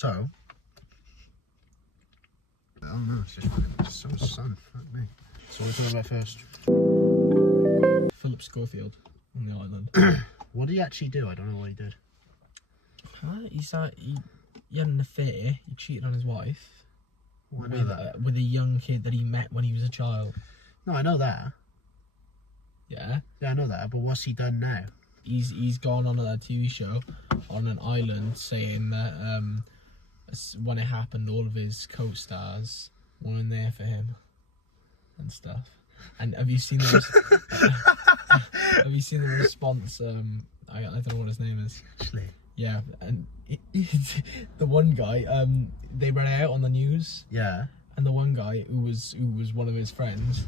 So, I don't know, it's just so sun. Fuck me. So what are we talking about first? Phillip Schofield on the island. What did he actually do? I don't know what he did. He had an affair. He cheated on his wife With a young kid that he met when he was a child. No, I know that. Yeah. Yeah, I know that. But what's he done now? He's gone on a TV show on an island saying that when it happened, all of his co-stars weren't there for him and stuff. And have you seen the response? I don't know what his name is. Actually. Yeah, and the one guy, they read it out on the news. Yeah. And the one guy who was one of his friends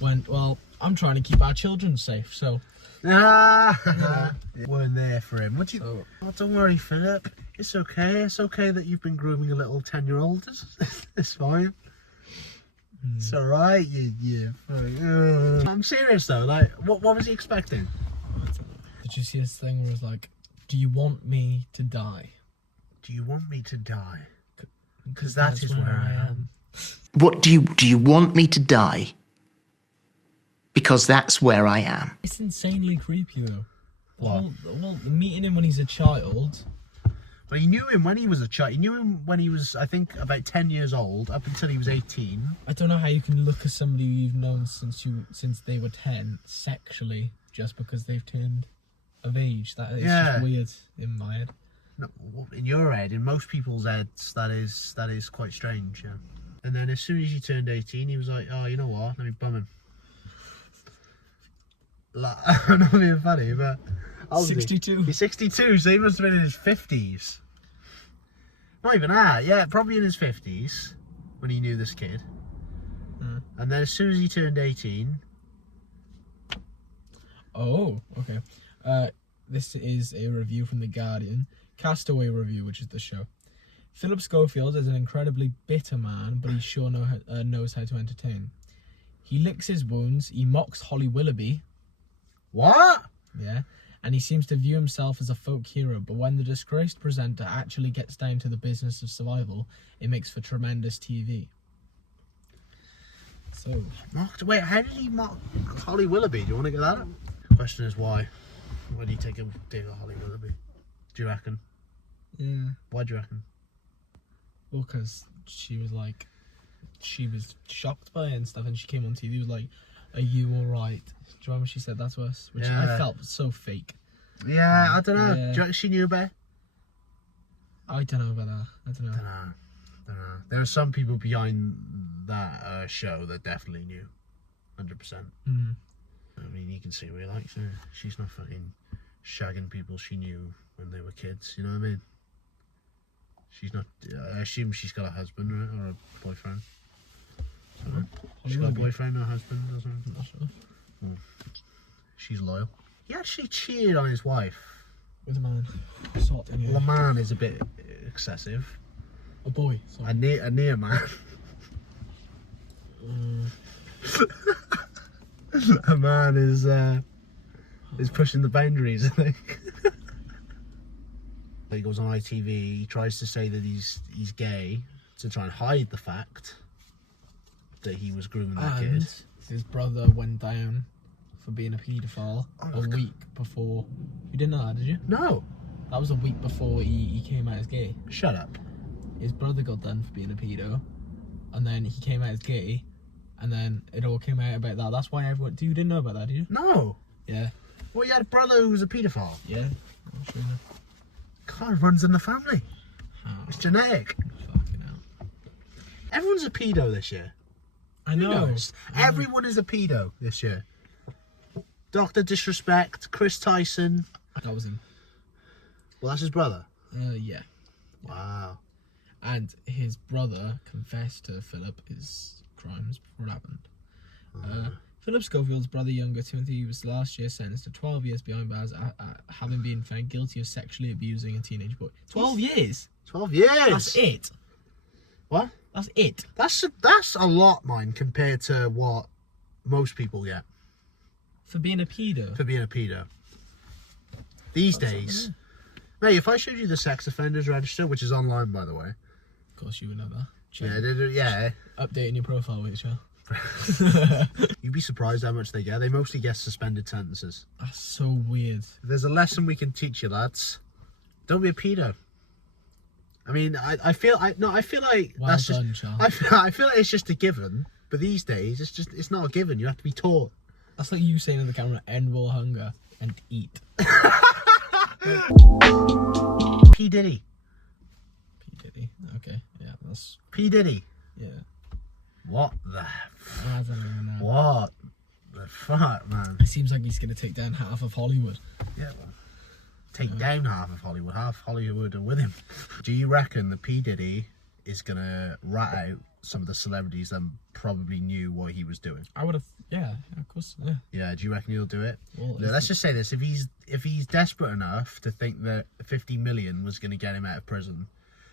went, well, I'm trying to keep our children safe, so. Weren't there for him. Oh, don't worry, Philip. It's okay. It's okay that you've been grooming a little 10-year-old. It's fine. It's alright. I'm serious though. Like, what was he expecting? I don't know. Did you see his thing where it was like, do you want me to die? Do you want me to die? Because that is where I am. What do you want me to die? Because that's where I am. It's insanely creepy though. What? Well, meeting him when he's a child. But he knew him when he was a child. He knew him when he was, I think, about 10 years old, up until he was 18. I don't know how you can look at somebody you've known since they were 10 sexually just because they've turned of age. That is just weird in my head. No, in your head, in most people's heads, that is quite strange. Yeah. And then as soon as he turned 18, he was like, "Oh, you know what? Let me bum him." Like, I'm not being funny, but 62. He's 62, so he must have been in his 50s. Not even that. Yeah, probably in his 50s when he knew this kid. And then as soon as he turned 18. Oh, okay. This is a review from The Guardian. Castaway Review, which is the show. Phillip Schofield is an incredibly bitter man, but he sure knows how to entertain. He licks his wounds, he mocks Holly Willoughby. What? Yeah. And he seems to view himself as a folk hero, but when the disgraced presenter actually gets down to the business of survival, it makes for tremendous TV. So... Wait, how did he mock Holly Willoughby? Do you want to get that up? The question is why? Why did he take a dig at Holly Willoughby? Do you reckon? Yeah. Why do you reckon? Well, because she was shocked by it and stuff, and she came on TV, was like, "Are you alright?" Do you remember she said that to us? Which I felt so fake. Yeah, I don't know. Yeah. Do you reckon she knew about it? I don't know about that. I don't know. Don't know. There are some people behind that show that definitely knew. 100%. I mean, you can see what he likes. She's not fucking shagging people she knew when they were kids, you know what I mean? She's not, I assume she's got a husband, right? Or a boyfriend. She's got a boyfriend or a husband or something? I'm not sure. She's loyal. He actually cheated on his wife. With a man. Well, a man is a bit excessive. A boy, sorry. A near man. A man is pushing the boundaries, I think. He goes on ITV, he tries to say that he's gay to try and hide the fact that he was grooming that kid. His brother went down for being a paedophile a week before. You didn't know that, did you? No. That was a week before he came out as gay. Shut up. His brother got done for being a pedo, and then he came out as gay, and then it all came out about that. That's why everyone... You didn't know about that, did you? No. Yeah. Well, you had a brother who was a paedophile. Yeah. I'm sure you know. God, it runs in the family. Oh, it's genetic. Fucking hell. Everyone's a pedo this year. I know. Everyone is a pedo this year. Dr. Disrespect, Chris Tyson. That was him. Well, that's his brother. Yeah. Wow. And his brother confessed to Philip his crimes before it happened. Phillip Schofield's brother, younger Timothy, was last year sentenced to 12 years behind bars, having been found guilty of sexually abusing a teenage boy. 12 years? 12 years? That's it. What? That's it. That's a lot, mine, compared to what most people get. For being a pedo? For being a pedo. These days. Mate, if I showed you the sex offenders register, which is online, by the way. Of course you would know that. Yeah. Updating your profile with each other. You'd be surprised how much they get. They mostly get suspended sentences. That's so weird. If there's a lesson we can teach you, lads, don't be a pedo. I mean, I feel like Well that's done, just. Charles. I feel like it's just a given, but these days it's not a given. You have to be taught. That's like you saying to the camera, "End world hunger and eat." P Diddy. P Diddy. Okay, yeah, that's P Diddy. yeah. What the? I don't even know. What the fuck, man? It seems like he's gonna take down half of Hollywood. Yeah, well, take down half of Hollywood. Half Hollywood are with him. Do you reckon the P Diddy is gonna rat out some of the celebrities that probably knew what he was doing? I would have. Yeah, of course. Yeah. Yeah, do you reckon he'll do it? Well, Yeah, let's just say this: if he's desperate enough to think that 50 million was going to get him out of prison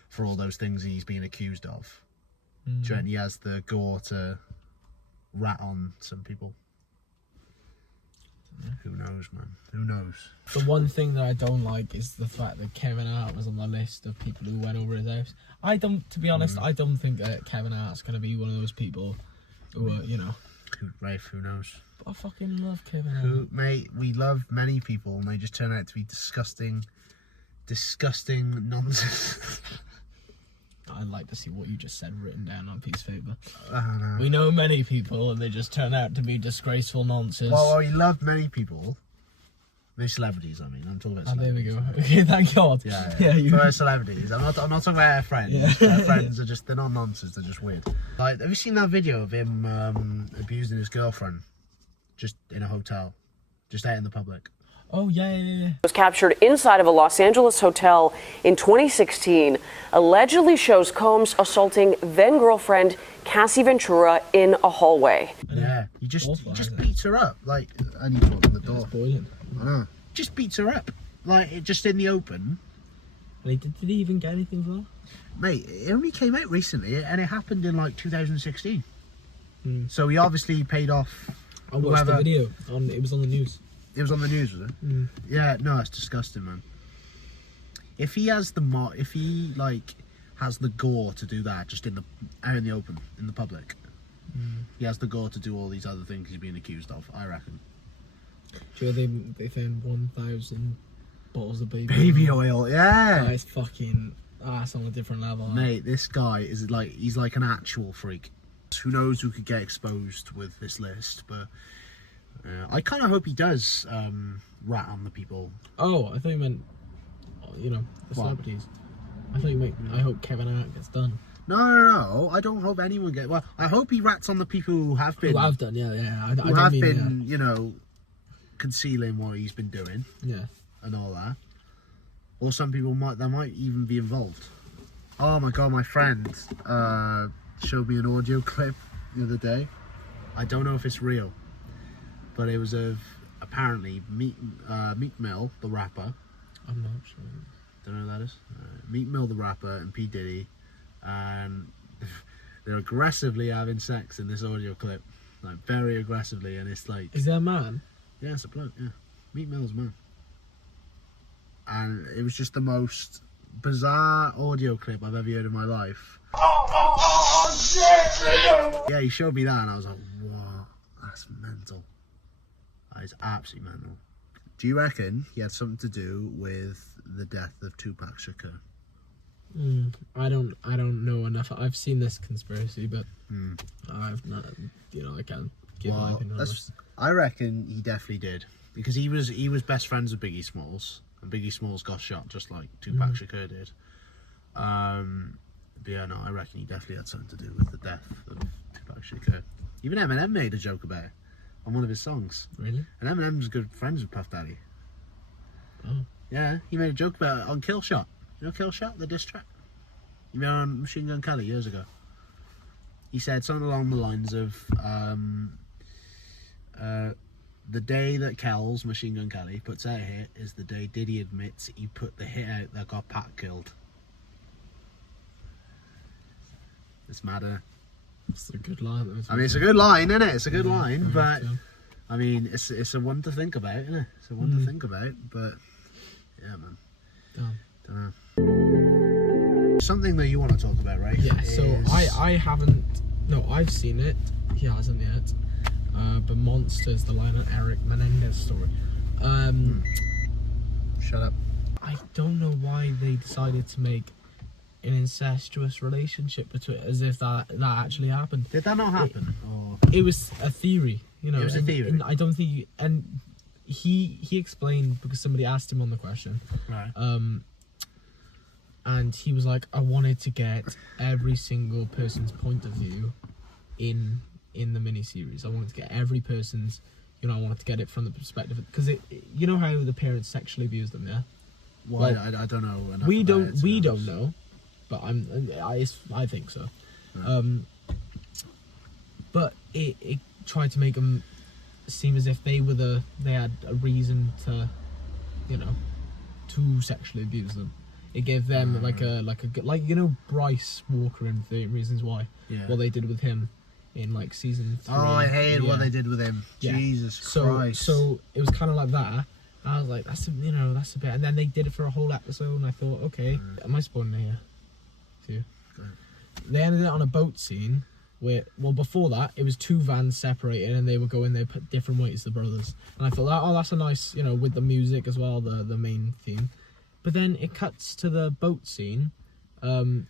for all those things he's being accused of, do you reckon he has the gore to rat on some people? Who knows, man? Who knows? The one thing that I don't like is the fact that Kevin Hart was on the list of people who went over his house. To be honest, I don't think that Kevin Hart's going to be one of those people who are, Rafe, who knows? But I fucking love Kevin Hart. Mate, we love many people and they just turn out to be disgusting nonsense. I'd like to see what you just said written down on a piece of paper. No. We know many people and they just turn out to be disgraceful nonsense. Well, we love many people. Many celebrities, I mean. I'm talking about celebrities. There we go. Okay, thank God. Yeah. For celebrities. I'm not talking about our friends. Yeah. Our friends are they're not nonsense, they're just weird. Like, have you seen that video of him abusing his girlfriend? Just in a hotel. Just out in the public. Oh, yeah. Was captured inside of a Los Angeles hotel in 2016, allegedly shows Combs assaulting then-girlfriend Cassie Ventura in a hallway. Yeah, he just beats her up. Like, I need to open the door. That's boiling. I know. Just beats her up. Like, just in the open. Did he even get anything for that? Mate, it only came out recently, and it happened in, like, 2016. So he obviously paid off. I watched the video. It was on the news. It was on the news, was it? Yeah, no, it's disgusting, man. If he has the has the gore to do that, just out in the open, in the public, he has the gore to do all these other things he's being accused of, I reckon. Do you know they found 1,000 bottles of baby oil? Yeah. That's fucking. That's on a different level. Mate, this guy is he's like an actual freak. Who knows who could get exposed with this list, but. I kind of hope he does rat on the people. Oh, I thought you meant, the celebrities. I thought you meant, I hope Kevin Hart gets done. No, I don't hope anyone gets. Well, I hope he rats on the people who have been. Who have done, yeah. Who have been, concealing what he's been doing. Yeah. And all that. Or some people might even be involved. Oh my God, my friend showed me an audio clip the other day. I don't know if it's real. But it was of, apparently, Meek Mill, the rapper. I'm not sure. Don't know who that is? Meek Mill, the rapper, and P. Diddy. And they're aggressively having sex in this audio clip. Like, very aggressively, and it's like... Is there a man? Yeah, it's a bloke, yeah. Meek Mill's a man. And it was just the most bizarre audio clip I've ever heard in my life. Oh, shit! Yeah, he showed me that, and I was like, wow, that's mental. That is absolutely mental. Do you reckon he had something to do with the death of Tupac Shakur? I don't know enough. I've seen this conspiracy, but I've not. I can't give my opinion on it. I reckon he definitely did, because he was best friends with Biggie Smalls, and Biggie Smalls got shot just like Tupac Shakur did. But yeah, no, I reckon he definitely had something to do with the death of Tupac Shakur. Even Eminem made a joke about it on one of his songs. Really? And Eminem's good friends with Puff Daddy. Oh. Yeah, he made a joke about it on Kill Shot. You know Kill Shot, the diss track? You made on Machine Gun Kelly years ago. He said something along the lines of, the day that Kells, Machine Gun Kelly, puts out a hit is the day Diddy admits he put the hit out that got Pat killed. It's mad, innit? It's a good line. I mean, it's a good line, isn't it? It's a good line, but I mean, it's a one to think about, isn't it? It's a one to think about, but yeah, man. Damn. Don't know. Something that you want to talk about, right? Yeah. So I haven't. No, I've seen it. He hasn't yet. But Monsters, the Lionel Eric Menendez story. Shut up. I don't know why they decided to make an incestuous relationship between, as if that actually happened. Did that not happen? It was a theory, you know. It was a theory. And I don't think, and he explained, because somebody asked him on the question, Right. and he was like, I wanted to get every single person's point of view in the miniseries. I wanted to get every person's, you know, I wanted to get it from the perspective, because you know how the parents sexually abuse them, yeah. Well, I don't know. Enough We about it, to be don't honest. know, but I think so. Right. But it tried to make them seem as if they had a reason to, you know, to sexually abuse them. It gave them like you know, Bryce Walker in 13 Reasons Why. Yeah. What they did with him in like season 3. Oh, I hated what they did with him. Yeah. Jesus Christ. So it was kind of like that. I was like, that's a bit. And then they did it for a whole episode, and I thought, okay, am I spoiling it here? Too. They ended it on a boat scene where, well, before that, it was 2 vans separated, and they were going their different ways, the brothers. And I thought, that's a nice, you know, with the music as well, the main theme. But then it cuts to the boat scene, and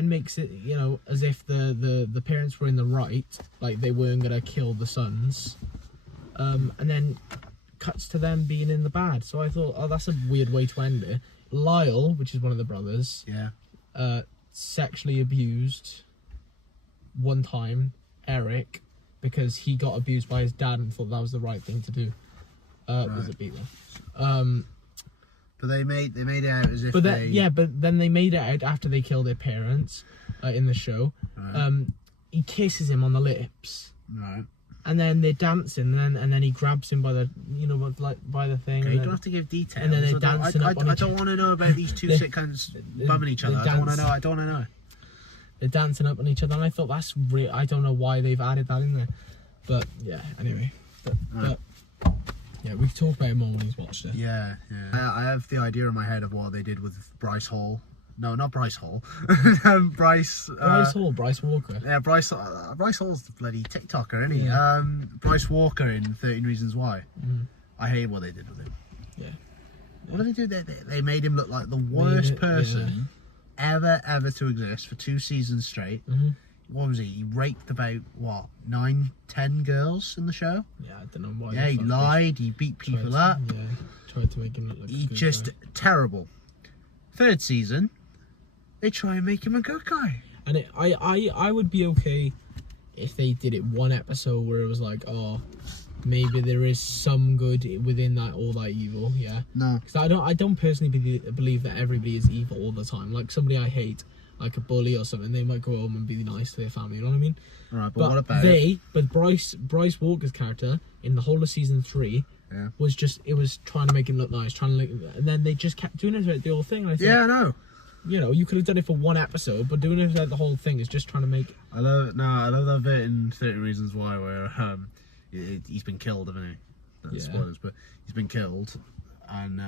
makes it, you know, as if the parents were in the right, like they weren't gonna kill the sons, and then cuts to them being in the bad. So I thought, oh, that's a weird way to end it. Lyle, which is one of the brothers, Yeah. Sexually abused one time Eric because he got abused by his dad and thought that was the right thing to do. Was it Beaver? But they made it out as if But then they made it out after they killed their parents in the show. Right. He kisses him on the lips. Right. And then they're dancing, and then he grabs him by the, you know, like by the thing. Okay, and you then, don't have to give details. and then they're dancing up on I each- don't want to know about these two sitcoms bumming each other. they I don't want to dance. know. I don't want to know. They're dancing up on each other, and I thought that's real. I don't know why they've added that in there, but yeah. Anyway, but yeah, we can talk about it more when he's watched it. Yeah, yeah. I have the idea in my head of what they did with Bryce Hall. No, not Bryce Hall. Bryce Hall, Bryce Walker. Yeah, Bryce Hall's the bloody TikToker, isn't he? Yeah. Bryce Walker in 13 Reasons Why. Mm. I hate what they did with him. Yeah. What did they do? They made him look like the worst person ever to exist for 2 seasons straight. Mm-hmm. What was he? He raped about, 9, 10 girls in the show? Yeah, I don't know why. Yeah, he lied, he beat people up. Yeah, tried to make him look like He a good just guy. terrible. 3rd season, they try and make him a good guy. And I would be okay if they did it one episode where it was like, oh, maybe there is some good within that, all that evil. Yeah. No. Because I don't personally believe that everybody is evil all the time. Like somebody I hate, like a bully or something, they might go home and be nice to their family. You know what I mean? Right, but what about But Bryce Walker's character in the whole of season 3 was trying to make him look nice, and then they just kept doing it throughout the whole thing. And I thought, Yeah, I know. you know, you could have done it for one episode, but doing it throughout the whole thing is just trying to make. I love that bit in 30 Reasons Why where he's been killed, hasn't he? That's spoilers, but he's been killed, and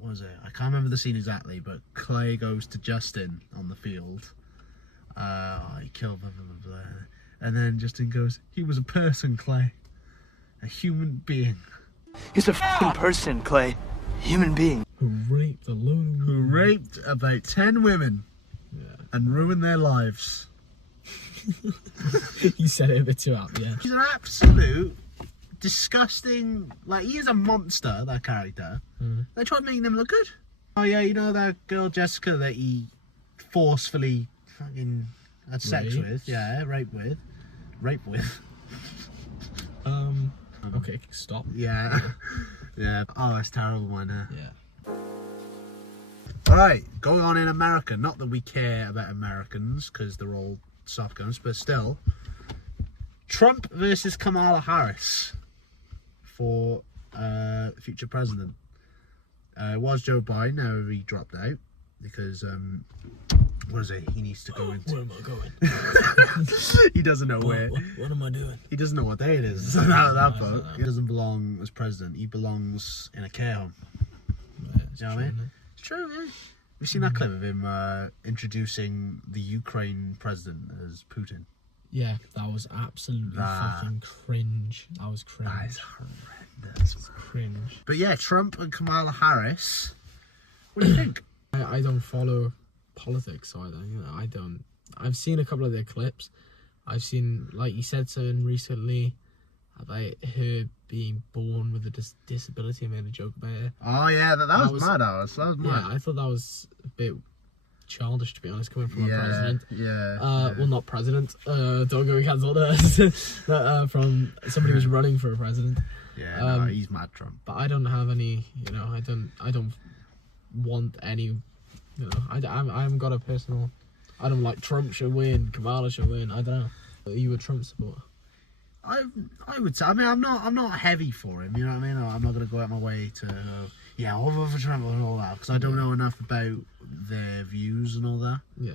what was it? I can't remember the scene exactly, but Clay goes to Justin on the field. He killed blah, blah, blah, blah. And then Justin goes, he was a person, Clay. A human being. He's a f***ing person, Clay. Human being. Who raped a load of Who women. raped about 10 women and ruined their lives. He said it a bit too out, yeah. He's an absolute disgusting, like, he is a monster, that character. They tried making him look good. Oh yeah, you know that girl Jessica that he forcefully fucking had sex with? Yeah, rape with. Okay, stop. Yeah. Yeah. Oh, that's terrible one. Yeah. Alright, going on in America. Not that we care about Americans, because they're all soft guns, but still. Trump versus Kamala Harris for future president. It was Joe Biden, now he dropped out because what is it? He needs to go into. Where am I going? He doesn't know where. What am I doing? He doesn't know what day it is. that boat. He doesn't belong as president. He belongs in a care home. Right, You know what I mean? It's true, yeah. Have you seen that clip of him introducing the Ukraine president as Putin? Yeah, that was absolutely fucking cringe. That was cringe. That is horrendous. It's cringe. But yeah, Trump and Kamala Harris. What do you think? I don't follow politics, so I don't. I've seen a couple of their clips. I've seen, like, he said something recently about her being born with a disability and made a joke about it. Oh yeah, that was mad. That was mad. Yeah, I thought that was a bit childish, to be honest, coming from a president. Yeah. Well, not president. Don't get cancelled. From somebody who's running for a president. Yeah, no, he's mad, Trump. But I don't have any. I don't want any. I haven't got a personal. I don't like Trump should win. Kamala should win. I don't know. Are you a Trump supporter? I would say. I mean, I'm not heavy for him. You know what I mean? I'm not going to go out my way to. I'll vote for Trump and all that because I don't know enough about their views and all that. Yeah.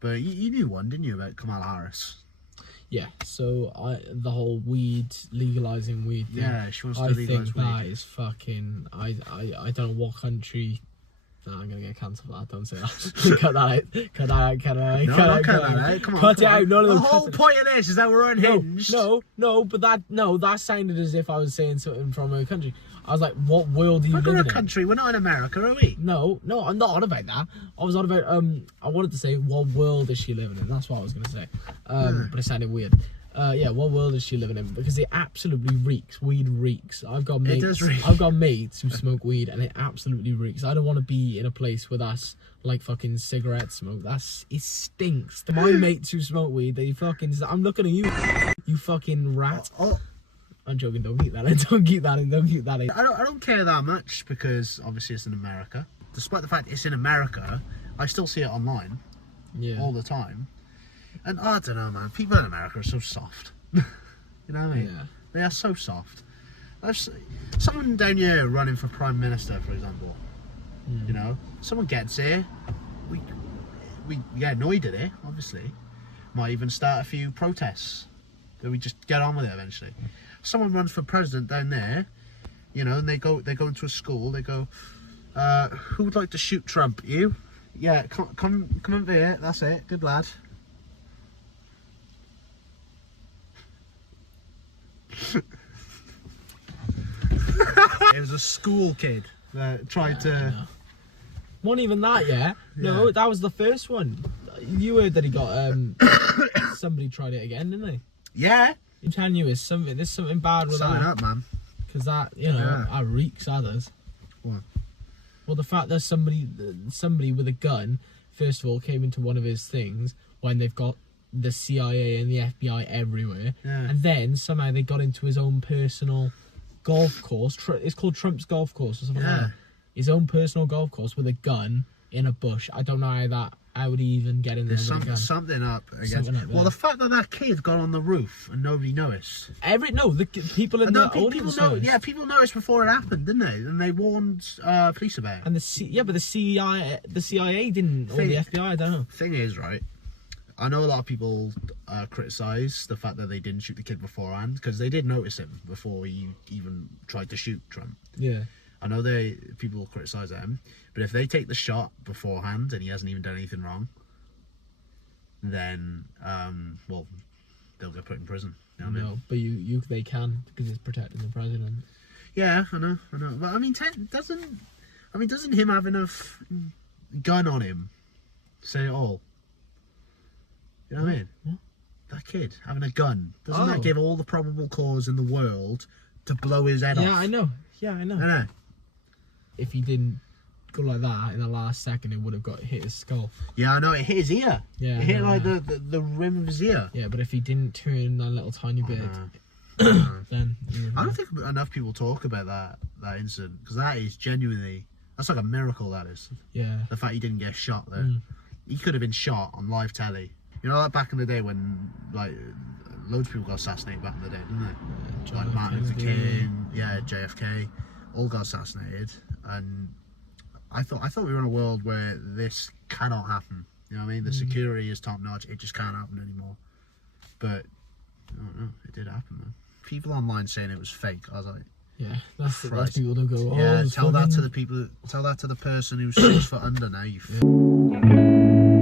But you knew one, didn't you, about Kamala Harris? Yeah. So the whole legalizing weed thing. Yeah, she wants to legalize weed. I think that is fucking. I don't know what country. No, I'm gonna get cancelled for that. Don't say that. Cut that out. Cut that out. Cut that out. No, cut that out. Come on. Cut it out. No. The whole point of this is that we're unhinged. No. But that sounded as if I was saying something from a country. I was like, what world do you live in? We're a country. We're not in America, are we? No, I'm not on about that. I was on about I wanted to say what world is she living in? That's what I was gonna say. But it sounded weird. What world is she living in? Because it absolutely reeks. Weed reeks. I've got mates who smoke weed, and it absolutely reeks. I don't want to be in a place where that's like fucking cigarette smoke. It stinks. My mates who smoke weed, they fucking. I'm looking at you, you fucking rat. I'm joking. Don't keep that in. Don't keep that in. I don't care that much because obviously it's in America. Despite the fact it's in America, I still see it online. Yeah. All the time. And I don't know, man. People in America are so soft. You know what I mean? Yeah. They are so soft. Someone down here running for Prime Minister, for example. You know, someone gets here. We get annoyed at it, obviously. Might even start a few protests. But we just get on with it eventually. Someone runs for president down there, you know, and they go into a school. They go, who would like to shoot Trump? You? Yeah, come over here. That's it. Good lad. It was a school kid that tried to. Wasn't even that, yeah. No, that was the first one. You heard that he got somebody tried it again, didn't they? Yeah. I'm telling you, there's something bad with Sign that. up, man. Because that, that reeks others. What? Well, the fact that somebody with a gun, first of all, came into one of his things when they've got the CIA and the FBI everywhere, and then somehow they got into his own personal golf course. It's called Trump's golf course or something like that. His own personal golf course with a gun in a bush. I don't know how would he even get in there. There's something up against. Well, the fact that kid got on the roof and nobody noticed. The people in the audience noticed. Yeah, people noticed before it happened, didn't they? And they warned police about it. And but the CIA didn't, or the FBI. I don't know. Thing is, right? I know a lot of people criticise the fact that they didn't shoot the kid beforehand because they did notice him before he even tried to shoot Trump. Yeah. I know people criticise him, but if they take the shot beforehand and he hasn't even done anything wrong, then they'll get put in prison. You know what I mean? But they can because it's protecting the president. Yeah, I know. But I mean, doesn't him have enough gun on him say it all? You know what I mean? What? That kid having a gun, doesn't that give all the probable cause in the world to blow his head off? Yeah, I know. I know. If he didn't go like that in the last second, it would have hit his skull. Yeah, I know. It hit his ear. Yeah, it hit like the rim of his ear. Yeah, but if he didn't turn that little tiny bit, then I don't think enough people talk about that incident because that is genuinely that's like a miracle. That is. Yeah. The fact he didn't get shot there. He could have been shot on live telly. You know, like back in the day when like loads of people got assassinated back in the day, didn't they? Like Martin Luther King, JFK, all got assassinated. And I thought we were in a world where this cannot happen. You know what I mean? The security is top notch. It just can't happen anymore. But I don't know. It did happen, man. People online saying it was fake. I was like, Yeah, that's Christ. people don't go. Oh, Yeah, this tell that fucking- to the people. Tell that to the person who's 6 foot under now.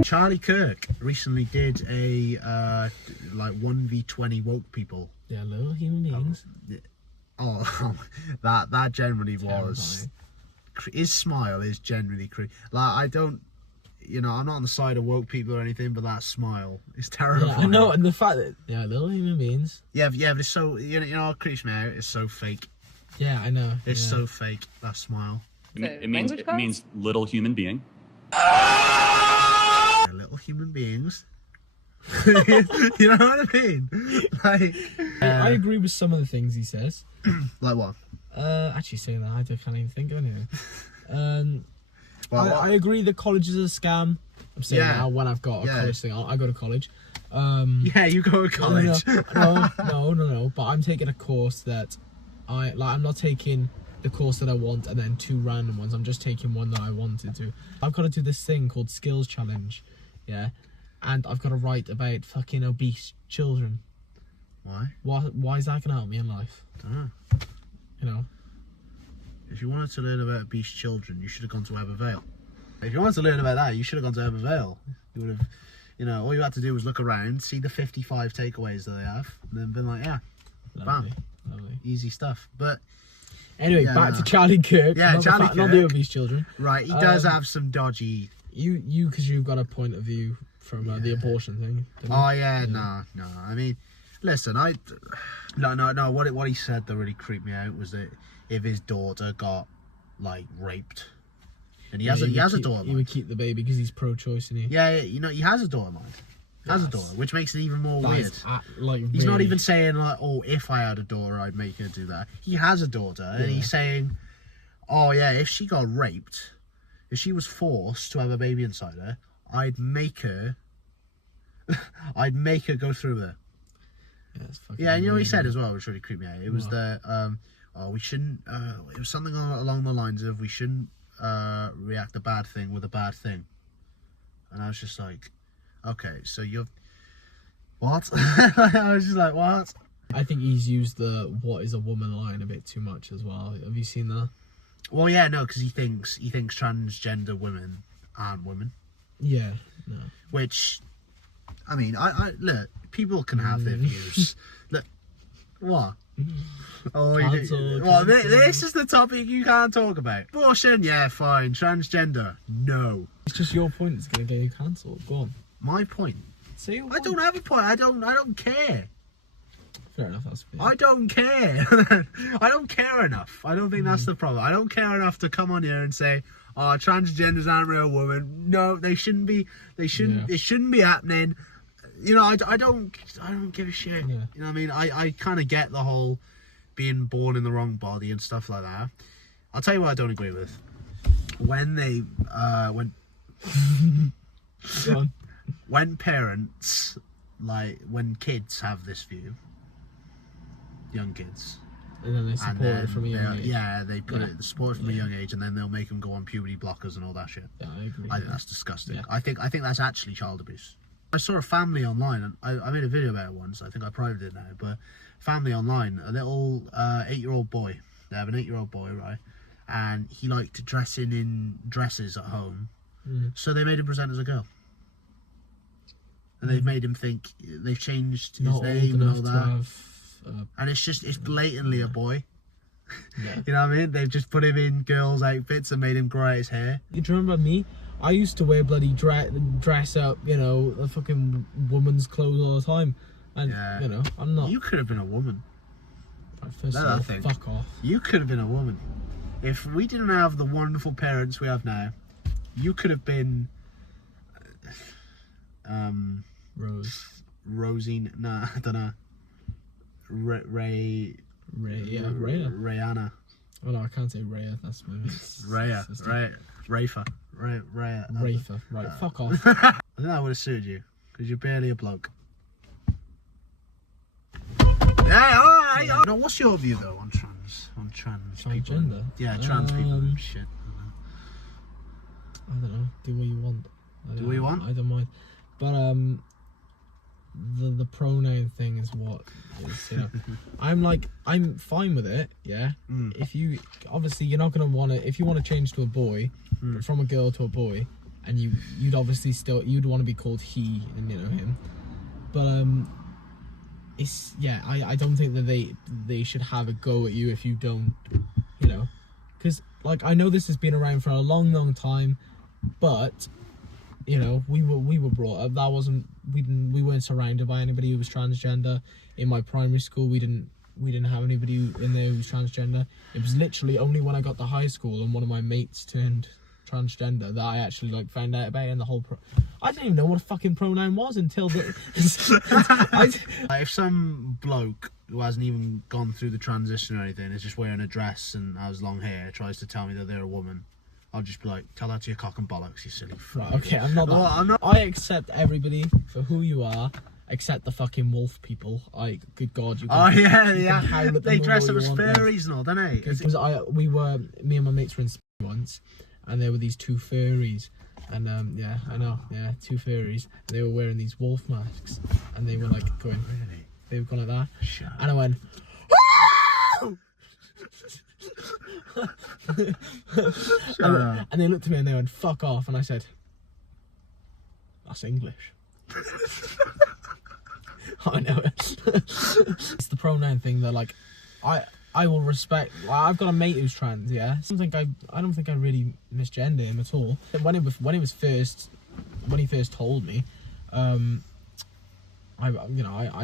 Charlie Kirk recently did a like 1v20 woke people. Yeah, little human beings. Oh, that generally was. His smile is generally creepy. Like I don't, I'm not on the side of woke people or anything, but that smile is terrifying. Yeah, I know, and the fact that little human beings. Yeah, but it's so what creeps me out. It's so fake. Yeah, I know. It's so fake, that smile. It means little human being. They're little human beings. You know what I mean? Like, I agree with some of the things he says. like what? Actually, saying that, I can't even think of anything. Well, I agree that college is a scam. I'm saying now when I've got a college thing. I go to college. Yeah, you go to college. No. But I'm taking a course that I'm not taking the course that I want and then 2 random ones. I'm just taking one that I wanted to. I've got to do this thing called Skills Challenge. Yeah. And I've got to write about fucking obese children. Why? Why is that going to help me in life? I don't know. You know? If you wanted to learn about obese children, you should have gone to Abervale. If you wanted to learn about that, you should have gone to Abervale. You would have, all you had to do was look around, see the 55 takeaways that they have, and then been like, yeah, Lovely. easy stuff. But anyway, back to Charlie Kirk. Yeah, Charlie Kirk. Not the obese children. Right, he does have some dodgy. You, because you've got a point of view from the abortion thing. Oh yeah, no. I mean, listen, no. What he said that really creeped me out was that if his daughter got like raped, and he has a daughter, he would keep the baby because he's pro-choice, and he. Yeah, he has a daughter mind. Has a daughter, which makes it even more weird. He's not even saying like, oh, if I had a daughter, I'd make her do that. He has a daughter, and he's saying, oh yeah, if she got raped, if she was forced to have a baby inside her, I'd make her go through with it. Yeah, and you know what he said as well, which really creeped me out. It was that we shouldn't. It was something along the lines of we shouldn't react a bad thing with a bad thing. And I was just like, okay, so you're what? I was just like, what? I think he's used the "what is a woman" line a bit too much as well. Have you seen that? Well, yeah, no, because he thinks transgender women aren't women. Yeah, no. Which, I mean, I look, people can have their views. Look, what? Oh, well, this is the topic you can't talk about. Abortion, yeah, fine. Transgender, no. It's just your point that's gonna get you cancelled. Go on. My point. Say your I don't have a point. I don't care. Fair enough. That's fair. I don't care. I don't care enough. I don't think that's the problem. I don't care enough to come on here and say, "Oh, transgenders aren't real women." No, they shouldn't be. They shouldn't. Yeah. It shouldn't be happening. I don't give a shit. Yeah. You know what I mean? I kind of get the whole being born in the wrong body and stuff like that. I'll tell you what I don't agree with. When when parents, like when kids have this view, young kids, and then they support it from a young age. Yeah, they put it support from a young age, and then they'll make them go on puberty blockers and all that shit. Yeah, I agree. I think that's disgusting. Yeah. I think that's actually child abuse. I saw a family online, and I made a video about it once. I think I privated it now, but family online, a little 8-year-old boy. They have an 8-year-old boy, right? And he liked dressing in dresses at home, so they made him present as a girl. And they've made him think, they've changed his name and all that. And it's blatantly a boy. Yeah. You know what I mean? They've just put him in girls' outfits and made him grow out his hair. Do you remember me? I used to wear bloody dress up, a fucking woman's clothes all the time. And, I'm not. You could have been a woman. First of all, fuck off. You could have been a woman. If we didn't have the wonderful parents we have now, you could have been... Rosine, nah, I don't know. Rihanna. Oh no, I can't say Raya. That's my Rafa. Right, fuck off. I think that would have suited you because you're barely a bloke. Yeah, alright. No, what's your view though on transgender people? Yeah, trans people and shit. I don't know. Do what you want. Do what you want? I don't mind. But the pronoun thing is what is, you know. I'm fine with it, yeah. If you obviously you're not gonna want to, if you want to change to a boy, but from a girl to a boy, and you'd obviously still you'd want to be called he and you know him, but it's I don't think that they should have a go at you if you don't, you know, because like I know this has been around for a long time, but you know we were brought up, that wasn't, we weren't surrounded by anybody who was transgender. In my primary school we didn't have anybody in there who was transgender. It was literally only when I got to high school and one of my mates turned transgender that I actually like found out about it, and the whole I didn't even know what a fucking pronoun was until if some bloke who hasn't even gone through the transition or anything is just wearing a dress and has long hair tries to tell me that they're a woman, I'll just be like, tell that to your cock and bollocks, you silly right, okay, I'm not I accept everybody for who you are, except the fucking wolf people. Good God, you can, they dress up as furries and all, don't they? Because me and my mates were in Spain once, and there were these two furries, and two furries, and they were wearing these wolf masks, and they were like going, really? They were going like that, and I went, and they looked at me and they went, fuck off, and I said, that's English. I know it. It's the pronoun thing that like I will respect. I've got a mate who's trans, yeah. I don't think I really misgender him at all. When he first told me, I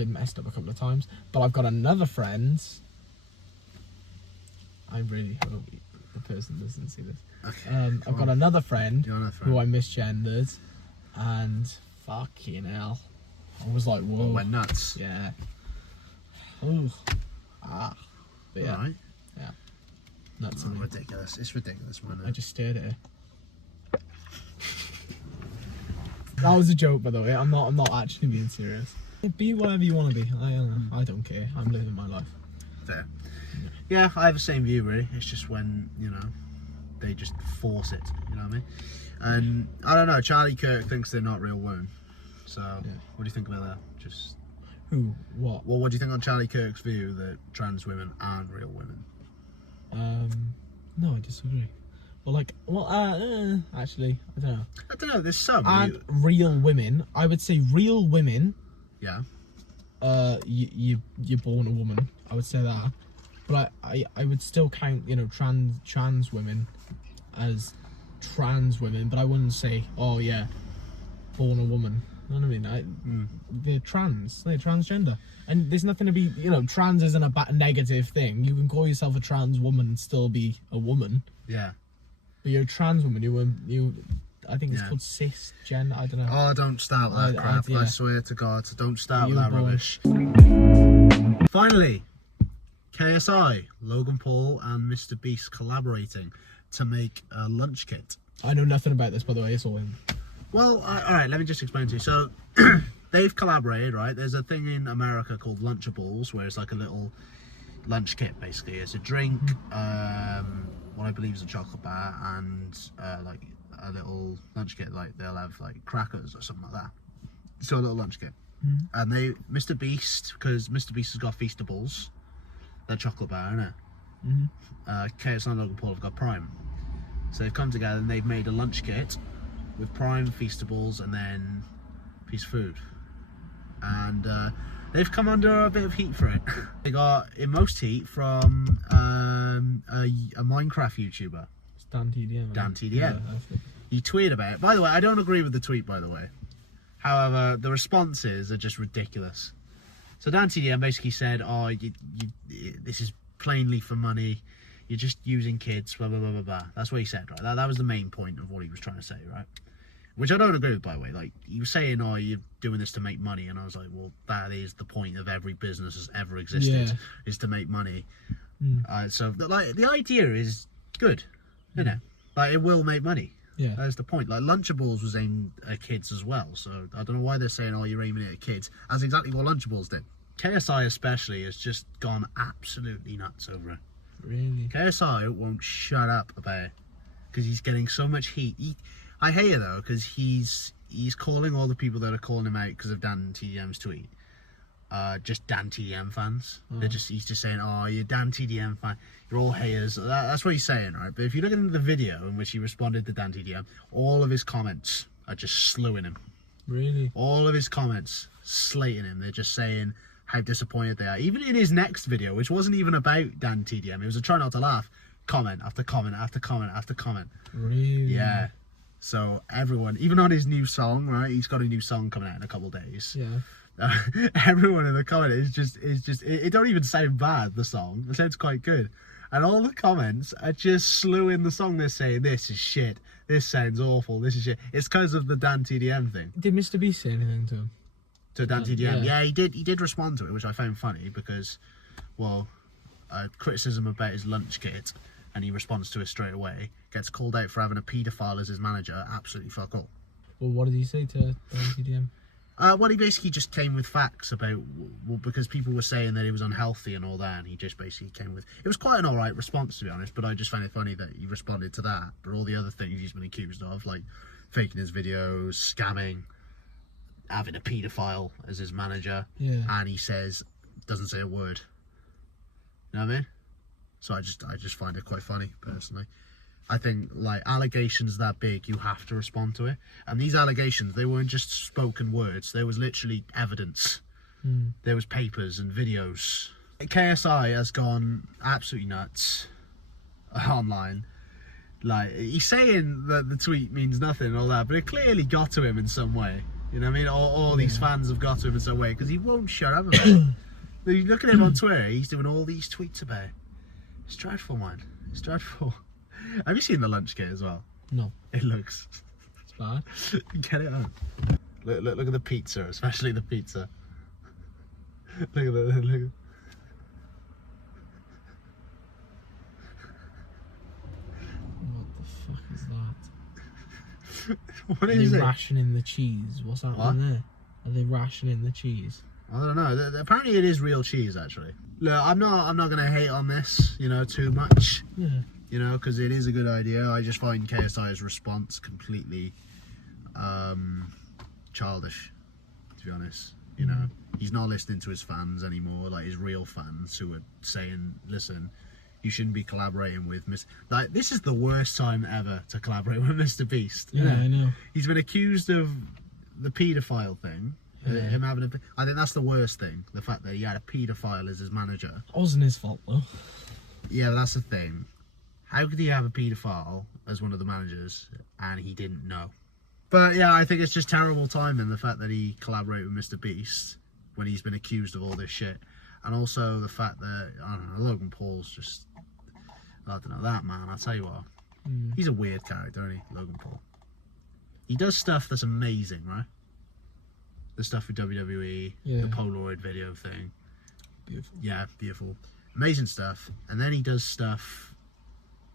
messed up a couple of times. But I've got another friend. I really hope the person doesn't see this. Okay, I've got another friend who I misgendered, and fucking hell, I was like, whoa, went nuts. Yeah. Ooh. But yeah, right. Yeah, nuts. Ridiculous. It's ridiculous, man. I just stared at her. That was a joke, by the way. I'm not actually being serious. Be whatever you want to be. I don't care. I'm living my life. Fair. Yeah, I have the same view, really. It's just when, you know, they just force it, you know what I mean? And I don't know, Charlie Kirk thinks they're not real women. So, What do you think about that? Just who? What? Well, what do you think on Charlie Kirk's view that trans women aren't real women? No, I disagree. Well, actually, I don't know. There's some. And real women, I would say real women. Yeah. You're born a woman. I would say that, but I would still count, you know, trans women as trans women, but I wouldn't say, oh yeah, born a woman. You know what I mean? They're transgender, and there's nothing to be, you know, trans isn't a negative thing. You can call yourself a trans woman and still be a woman. Yeah. But you're a trans woman. I think it's called cisgender. I don't know. Oh, don't start with that crap. I swear to God, don't start with that rubbish. Finally, KSI, Logan Paul and Mr. Beast collaborating to make a lunch kit. I know nothing about this, by the way. It's all him. Well, alright, let me just explain to you. So, they've collaborated, right? There's a thing in America called Lunchables, where it's like a little lunch kit, basically. It's a drink, what I believe is a chocolate bar, and like a little lunch kit. Like, they'll have like crackers or something like that. So, a little lunch kit. And Mr. Beast, because Mr. Beast has got Feastables, their chocolate bar, innit? KSI and Logan Paul have got Prime. So they've come together and they've made a lunch kit with Prime, Feastables, and then piece of food. And they've come under a bit of heat for it. They got in most heat from a Minecraft YouTuber. It's Dan TDM. Dan TDM. He tweeted about it. By the way, I don't agree with the tweet, by the way. However, the responses are just ridiculous. So Dan TDM basically said, oh, this is plainly for money. You're just using kids, blah, blah, blah, blah, blah. That's what he said, right? That was the main point of what he was trying to say, right? Which I don't agree with, by the way. Like, he was saying, oh, you're doing this to make money. And I was like, well, that is the point of every business that's ever existed, is to make money. So, like, the idea is good, isn't it? Like, it will make money. Yeah. That's the point. Like, Lunchables was aimed at kids as well. So, I don't know why they're saying, oh, you're aiming it at kids. That's exactly what Lunchables did. KSI especially has just gone absolutely nuts over it. Really? KSI won't shut up about it because he's getting so much heat. I hate it though because he's he's calling all the people that are calling him out because of Dan TDM's tweet just Dan TDM fans. He's just saying, oh, you're Dan TDM fan, you're all haters. That's what he's saying, right? But if you look at the video in which he responded to Dan TDM, all of his comments are just slewing him. Really? All of his comments slating him. They're just saying how disappointed they are. Even in his next video, which wasn't even about Dan TDM, it was a try not to laugh, comment after comment after comment after comment. Really? Yeah. So everyone, even on his new song, right? He's got a new song coming out in a couple of days. Yeah. Everyone in the comment is just it don't even sound bad, the song. It sounds quite good. And all the comments are just slewing the song. They're saying, this is shit, this sounds awful, this is shit. It's because of the Dan TDM thing. Did Mr. Beast say anything to him? To Dan TDM? Yeah. Yeah, he did respond to it, which I found funny because, well, criticism about his lunch kit, and he responds to it straight away. Gets called out for having a paedophile as his manager. Absolutely fuck all. Well, what did he say to Dan TDM? Well, he basically just came with facts about, well, because people were saying that he was unhealthy and all that, and he just basically came with, it was quite an alright response, to be honest, but I just found it funny that he responded to that. But all the other things he's been accused of, like faking his videos, scamming, having a paedophile as his manager, and he doesn't say a word. You know what I mean? So I just find it quite funny, personally. I think, like, allegations that big, you have to respond to it. And these allegations, they weren't just spoken words. There was literally evidence. There was papers and videos. KSI has gone absolutely nuts online. Like, he's saying that the tweet means nothing and all that, but it clearly got to him in some way. You know what I mean? All these fans have got to him in some way, because he won't shut up about it. You look at him on Twitter, he's doing all these tweets about it. It's dreadful, man. It's dreadful. Have you seen the lunch kit as well? No. It looks... It's bad. Get it on. Look at the pizza, especially the pizza. Look at that. Look. What the fuck is that? What Are is they it? rationing the cheese? What's happening there? Are they rationing the cheese? I don't know. Apparently it is real cheese, actually. Look, I'm not gonna hate on this, you know, too much. Yeah. You know, because it is a good idea. I just find KSI's response completely childish, to be honest. You know, he's not listening to his fans anymore, like his real fans who are saying, listen, you shouldn't be collaborating with like, this is the worst time ever to collaborate with Mr. Beast. Yeah, I know. He's been accused of the paedophile thing. Him having I think that's the worst thing, the fact that he had a paedophile as his manager. It wasn't his fault, though. Yeah, but that's the thing. How could he have a paedophile as one of the managers and he didn't know? But yeah, I think it's just terrible timing, the fact that he collaborated with Mr. Beast when he's been accused of all this shit. And also the fact that, I don't know, Logan Paul's just, I don't know, that man, I'll tell you what. He's a weird character, isn't he, Logan Paul? He does stuff that's amazing, right? The stuff with WWE, the Polaroid video thing. Beautiful. Yeah, beautiful. Amazing stuff. And then he does stuff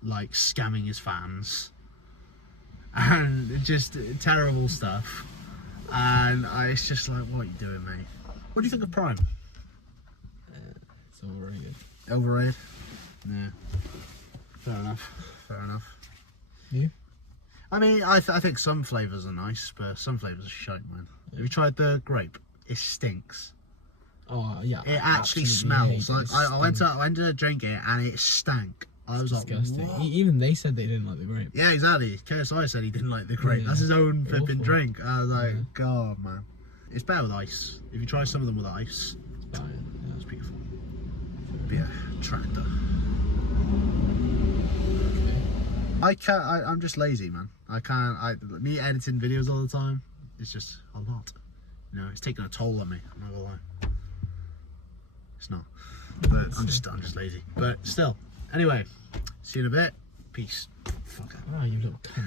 like scamming his fans and just terrible stuff. And it's just like, what are you doing, mate? What do you think of Prime? It's overrated. Overrated? Yeah. Fair enough. You? I mean, I think some flavours are nice, but some flavours are shite, man. Have you tried the grape? It stinks. Oh, yeah. It actually smells. Like, I went to drink it and it stank. I was disgusting. like, what? Even they said they didn't like the grape. Yeah, exactly. KSI said he didn't like the grape. Yeah. That's his own flipping Awful. drink. I was like, God, man. It's better with ice. If you try some of them with ice, It's bad. Yeah. it's beautiful. But yeah, tractor. Okay. I'm just lazy, man. Me editing videos all the time, it's just a lot. You know, it's taking a toll on me. I'm not gonna lie. It's not. But I'm just lazy. But still. Anyway, see you in a bit. Peace. Fucker. Ah, you little cunt.